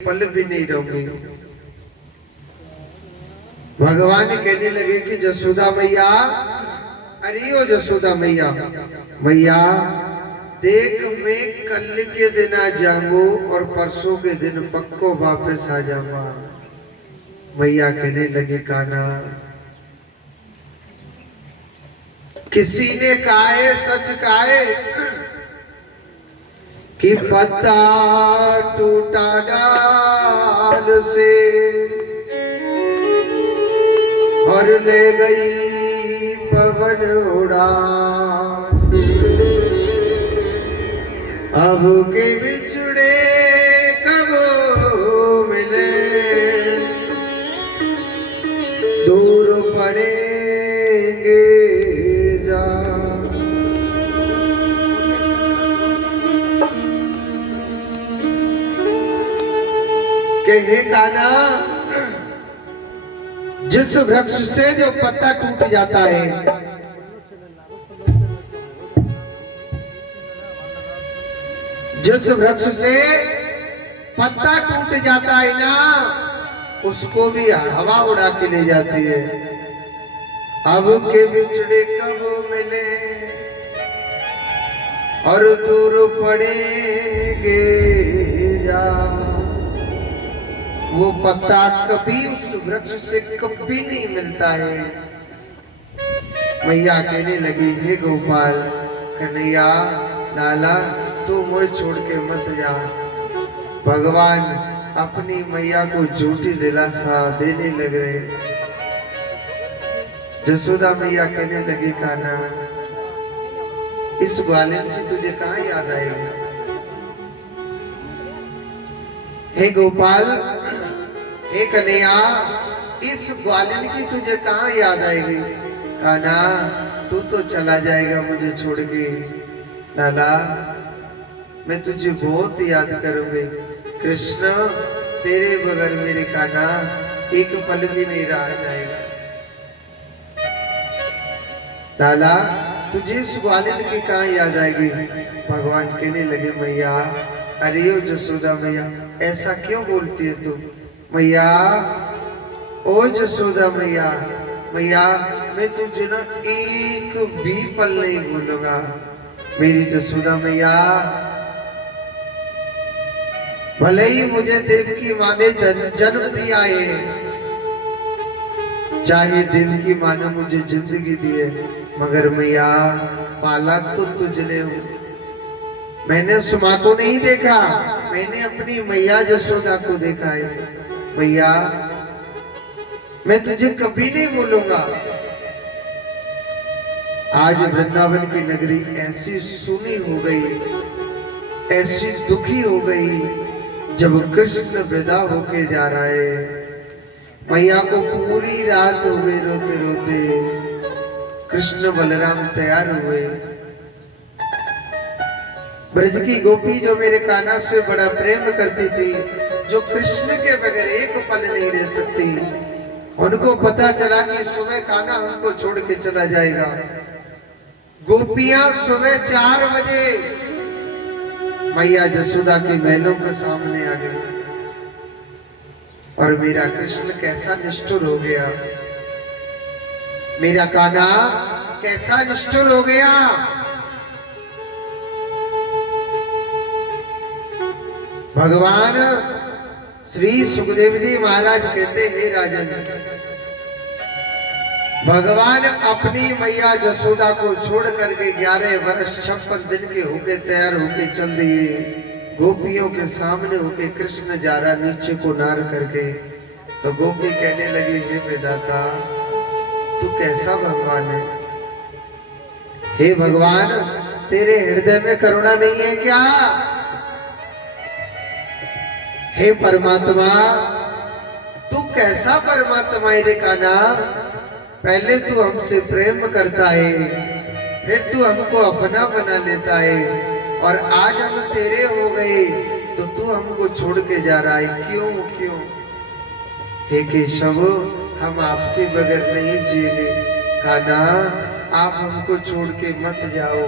पल भी नहीं रहूंगी। भगवान कहने लगे कि जसोदा मैया, अरे ओ जसोदा मैया, मैया देख मैं कल के दिन आ जाऊंगू और परसों के दिन पक्को वापस आ जाऊंगा। मैया कहने लगे कान्हा, किसी ने कहा है, सच कहा है कि पत्ता टूटा डाल से और ले गई पवन उड़ा, अब के बिछड़े कब मिले दूर पड़ेंगे जा। हे कान्हा, जिस वृक्ष से जो पत्ता टूट जाता है, जिस वृक्ष से पत्ता टूट जाता है ना, उसको भी हवा उड़ा के ले जाती है। अब के बिछड़े कब मिले और दूर पड़ेंगे जा। वो पत्ता कभी उस वृक्ष से कभी नहीं मिलता है। मैया कहने लगी, हे गोपाल कन्हैया लाला, तू मुझे छोड़ के मत जा। भगवान अपनी मैया को झूठी दिलासा देने लग रहे। जसोदा मैया कहने लगी, कान्हा इस ग्वालिन की तुझे कहाँ याद आएगी? हे गोपाल, हे कन्हैया, इस ग्वालिन की तुझे कहाँ याद आएगी? कान्हा तू तो चला जाएगा मुझे छोड़ के। लाला मैं तुझे बहुत याद करूंगी। कृष्ण तेरे बगैर मेरे कान्हा एक पल भी नहीं रहा जाएगा। लाला तुझे इस ग्वालिन की कहाँ याद आएगी? भगवान कहने लगे, मैया अरे ओ जसोदा मैया, ऐसा क्यों बोलती है तू? मैया ओ जसोदा मैया, मैया मैं तुझे ना एक भी पल नहीं भूलूंगा। मेरी जसोदा मैया, भले ही मुझे देवकी माँ ने जन्म दिया है, चाहे देवकी माँ ने मुझे जिंदगी दी है, मगर मैया बालक तो तुझने हूं। मैंने उस माँ को नहीं देखा, मैंने अपनी मैया जसोदा को देखा है। मैया मैं तुझे कभी नहीं भूलूंगा। आज वृंदावन की नगरी ऐसी सुनी हो गई, ऐसी दुखी हो गई, जब कृष्ण विदा होके जा रहा है। मैया को पूरी रात हो गई रोते रोते। कृष्ण बलराम तैयार हुए। ब्रज की गोपी जो मेरे कान्हा से बड़ा प्रेम करती थी, जो कृष्ण के बगैर एक पल नहीं रह सकती, उनको पता चला कि सुबह कान्हा हमको छोड़ के चला जाएगा। गोपियां सुबह 4 बजे मैया जसोदा के महलों के सामने आ गई और मेरा कृष्ण कैसा निष्ठुर हो गया, मेरा कान्हा कैसा निष्ठुर हो गया। भगवान श्री सुखदेव जी महाराज कहते हैं, राजन भगवान अपनी मैया जसोदा को छोड़ करके 11 वर्ष 56 दिन के होके तैयार होके चल दिए। गोपियों के सामने होके कृष्ण जा रहा नीचे को नार करके, तो गोपी कहने लगी, हे विधाता तू कैसा भगवान है? हे भगवान तेरे हृदय में करुणा नहीं है क्या? हे परमात्मा तू कैसा परमात्मा है रे कान्हा? पहले तू हमसे प्रेम करता है, फिर तू हमको अपना बना लेता है, और आज हम तेरे हो गए तो तू हमको छोड़ के जा रहा है। क्यों क्यों? हे केशव हम आपके बगैर नहीं जिएंगे। कान्हा आप हमको छोड़ के मत जाओ।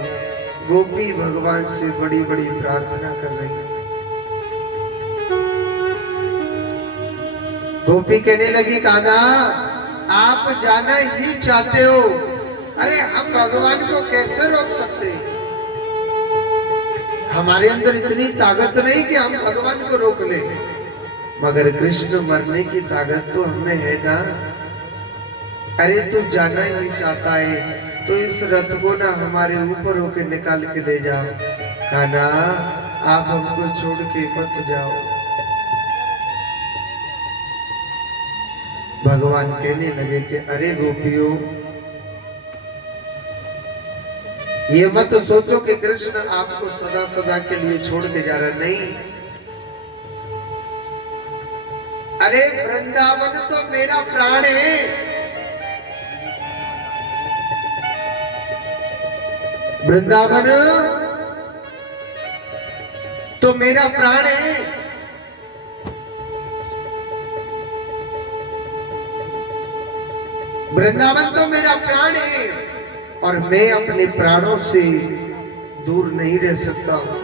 गोपी भगवान से बड़ी बड़ी प्रार्थना कर रही है। गोपी कहने लगी कान्हा आप जाना ही चाहते हो, अरे हम भगवान को कैसे रोक सकते, हमारे अंदर इतनी ताकत नहीं कि हम भगवान को रोक ले, मगर कृष्ण मरने की ताकत तो हमें है ना। अरे तू जाना ही चाहता है तो इस रथ को ना हमारे ऊपर होके निकाल के ले जाओ, कान्हा आप हमको छोड़ के मत जाओ। भगवान कहने लगे कि अरे गोपियों, ये मत सोचो कि कृष्ण आपको सदा सदा के लिए छोड़ के जा रहा, नहीं। अरे वृंदावन तो मेरा प्राण है, वृंदावन तो मेरा प्राण है। वृंदावन तो मेरा प्राण है और मैं अपने प्राणों से दूर नहीं रह सकता हूं।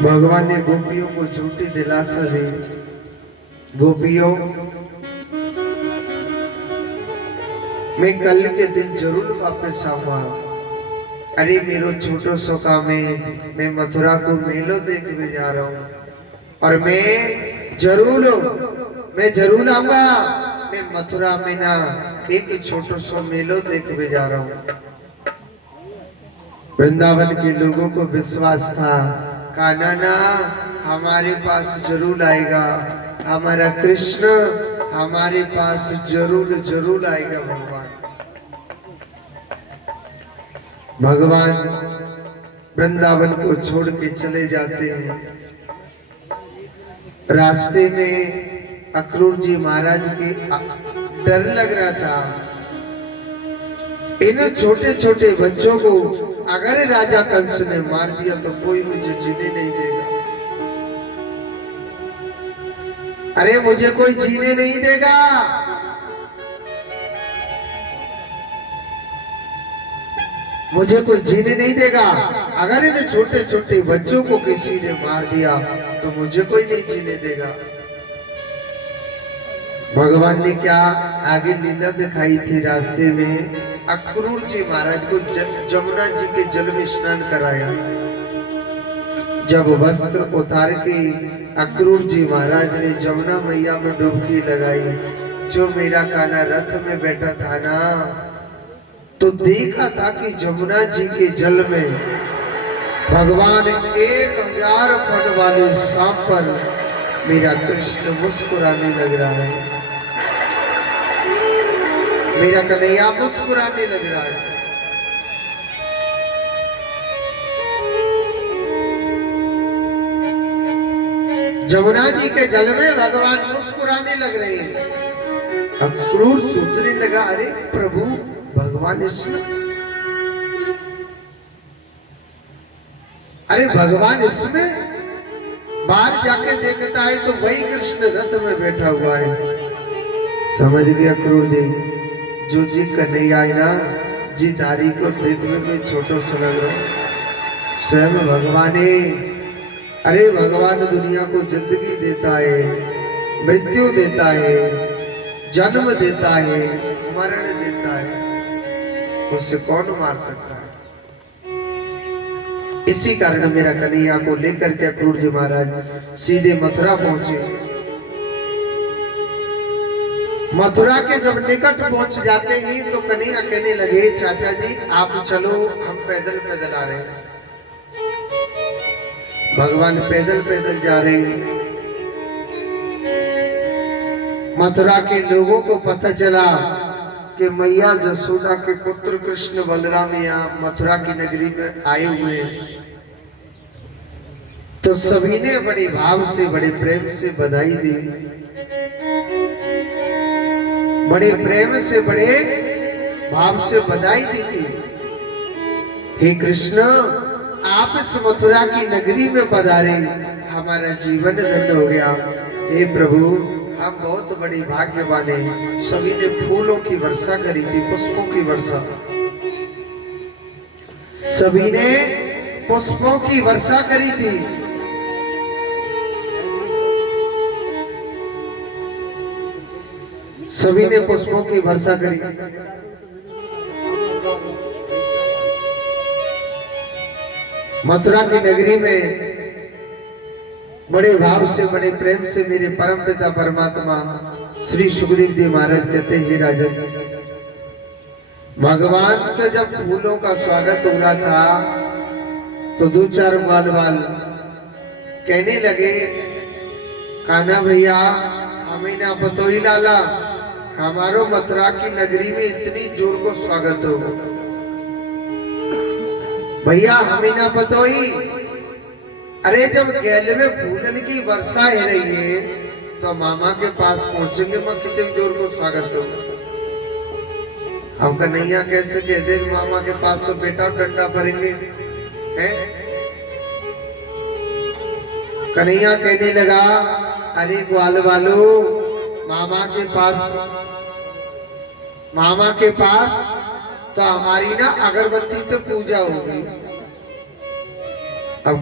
भगवान ने गोपियों को झूठी दिलासा दी, गोपियों मैं कल के दिन जरूर वापस आऊंगा। अरे मेरो छोटो सो काम है, मैं मथुरा को मेलो देखने जा रहा हूँ और मैं जरूर आऊंगा। मैं मथुरा में ना एक छोटो सो मेलो देखने जा रहा हूँ। वृंदावन के लोगों को विश्वास था कान्हा ना हमारे पास जरूर आएगा, हमारा कृष्ण हमारे पास जरूर आएगा। भगवान वृंदावन को छोड़ के चले जाते हैं। रास्ते में अक्रूर जी महाराज के डर लग रहा था, इन छोटे छोटे बच्चों को अगर राजा कंस ने मार दिया तो कोई मुझे जीने नहीं देगा, अरे मुझे कोई जीने नहीं देगा। मुझे कोई जीने नहीं देगा, अगर इन छोटे छोटे बच्चों को किसी ने मार दिया तो मुझे कोई नहीं जीने देगा। भगवान ने क्या आगे लीला दिखाई थी, रास्ते में अक्रूर जी महाराज को जमुना जी के जल में स्नान कराया। जब वस्त्र उतार के अक्रूर जी महाराज ने जमुना मैया में डुबकी लगाई, जो मेरा कान्हा रथ में बैठा था ना, तो देखा था कि जमुना जी के जल में भगवान 1000 फन वाले सांप पर मेरा कृष्ण मुस्कुराने लग रहा है, मेरा कन्हैया मुस्कुराने लग रहा है। जमुना जी के जल में भगवान मुस्कुराने लग रहे हैं। अक्रूर सोचने लगा, अरे प्रभु भगवान इसमें, अरे भगवान इसमें, बाहर जाके देखता है तो वही कृष्ण रथ में बैठा हुआ है। समझ गया अक्रूर जी, जो जी कन्हैया है ना जी दारी को देखने में छोटो सा लग रहा है, स्वयं भगवान है। अरे भगवान दुनिया को जिंदगी देता है, मृत्यु देता है, जन्म देता है, मरण देता है, उससे कौन मार सकता है। इसी कारण मेरा कन्हैया को लेकर के अक्रूर जी महाराज सीधे मथुरा पहुंचे। मथुरा के जब निकट पहुंच जाते ही तो कन्हैया कहने लगे, चाचा जी आप चलो, हम पैदल पैदल आ रहे हैं। भगवान पैदल पैदल जा रहे हैं। मथुरा के लोगों को पता चला कि मैया जसोदा के पुत्र कृष्ण बलराम यहाँ मथुरा की नगरी में आए हुए हैं। तो सभी ने बड़े भाव से, बड़े प्रेम से बधाई दी, बड़े प्रेम से, बड़े भाव से बधाई दी थी। हे कृष्ण, आप इस मथुरा की नगरी में पधारे, हमारा जीवन धन्य हो गया। हे प्रभु, हम बहुत बड़ी भाग्यवान हैं। सभी ने फूलों की वर्षा करी थी, पुष्पों की वर्षा, सभी ने पुष्पों की वर्षा करी थी। सभी ने पुष्पों की वर्षा करी। मथुरा की नगरी में बड़े भाव से बड़े प्रेम से मेरे परम पिता परमात्मा श्री सुखदेव जी महाराज कहते हैं, राजन भगवान के जब फूलों का स्वागत हो रहा था तो दो चार बाल कहने लगे, कान्हा भैया हमें ना पतोही लाला, हमारो मथुरा की नगरी में इतनी जोर को स्वागत हो भैया, हमें ना पतोही। अरे जब गैल में फूलन की वर्षा हो रही है तो मामा के पास पहुंचेंगे, मैं कितने जोर को स्वागत हो। हम कन्हैया कैसे कह दे मामा के पास तो बेटा डंडा भरेंगे हैं? कन्हैया कहने लगा, अरे ग्वाल वालो मामा के पास तो हमारी ना अगरबत्ती तो पूजा होगी। अब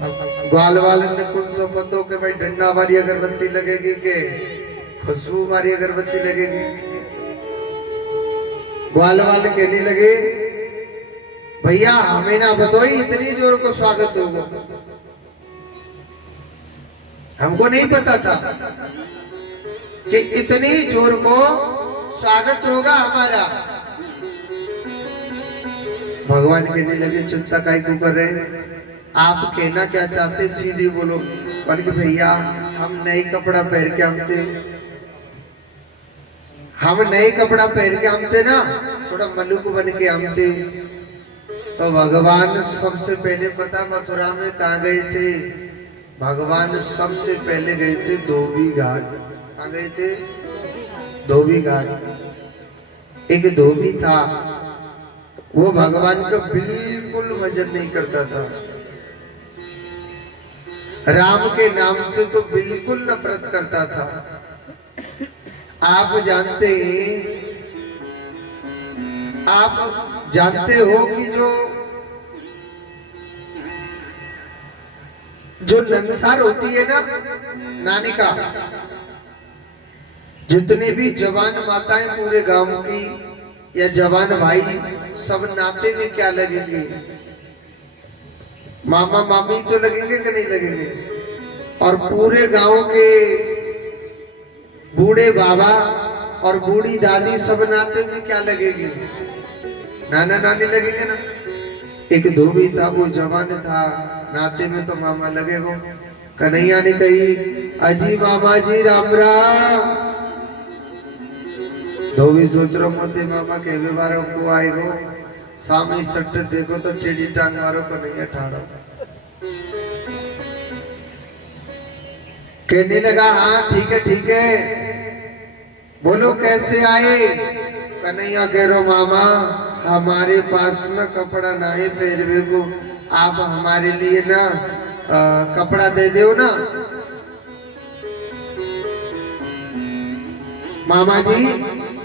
ग्वाल वाले ने कुछ सफत हो के भाई डंडा वाली अगरबत्ती लगेगी के खुशबू वाली अगरबत्ती लगेगी। ग्वाल वाले कहने लगे, भैया हमें ना बताओ इतनी जोर को स्वागत होगा, हमको नहीं पता था कि इतनी जोर को स्वागत होगा हमारा। भगवान कहने लगे, चिंता काहे क्यों कर रहे हैं, आप कहना क्या चाहते सीधी बोलो। बल्कि भैया हम नए कपड़ा पहन के आमते ना, थोड़ा मलुक बन के आमते। तो भगवान सबसे पहले पता मथुरा में कहाँ गए थे? भगवान सबसे पहले गए थे धोबी घाट। कहाँ गए थे? धोबी घाट। एक धोबी था, वो भगवान का बिल्कुल भजन नहीं करता था, राम के नाम से तो बिल्कुल नफरत करता था। आप जानते हो कि जो नंसार होती है ना, नानिका, जितने भी जवान माताएं पूरे गांव की या जवान भाई सब नाते में क्या लगेंगे? मामा मामी तो लगेंगे कि नहीं लगेंगे? और पूरे गांव के बूढ़े बाबा और बूढ़ी दादी सब नाते में क्या लगेगी? नाना नानी लगेंगे ना। एक धोबी था, वो जवान था, नाते में तो मामा लगेगा। कन्हैया ने कही, अजी मामा जी राम राम। धोबी सोच रहा मोते मामा के व्यवहार को आएगो, सामने सट देखो तो टेढ़ी टांग मारो, कन्हैया ठाड़ो। कहने लगा, हाँ ठीक है, बोलो कैसे आए? कन्हैया कह रो, मामा हमारे पास ना कपड़ा ना है पहरवे को, आप हमारे लिए ना कपड़ा दे दो ना। मामा जी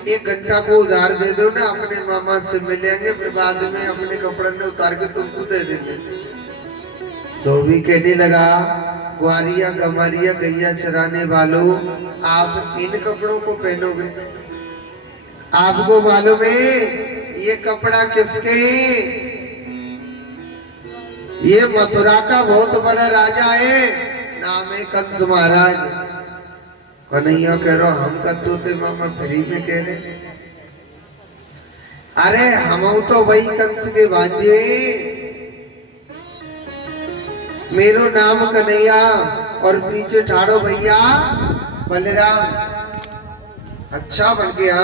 1 घंटा को उधार दे दो ना, अपने मामा से मिलेंगे, फिर बाद में अपने कपड़े में उतार के तुमको दे देंगे। धोबी कहने लगा, ग्वारिया गमारिया गैया चराने वालों, आप इन कपड़ों को पहनोगे? आपको मालूम है ये कपड़ा किसके? ये मथुरा का बहुत बड़ा राजा है, नाम है कंस महाराज। कन्हैया कह रहा, हम कद्दू थे मामा फ्री में कह रहे। अरे हम तो वही कंस के भांजे, मेरो नाम कन्हैया और पीछे ठाड़ो भैया बलराम। अच्छा बन गया।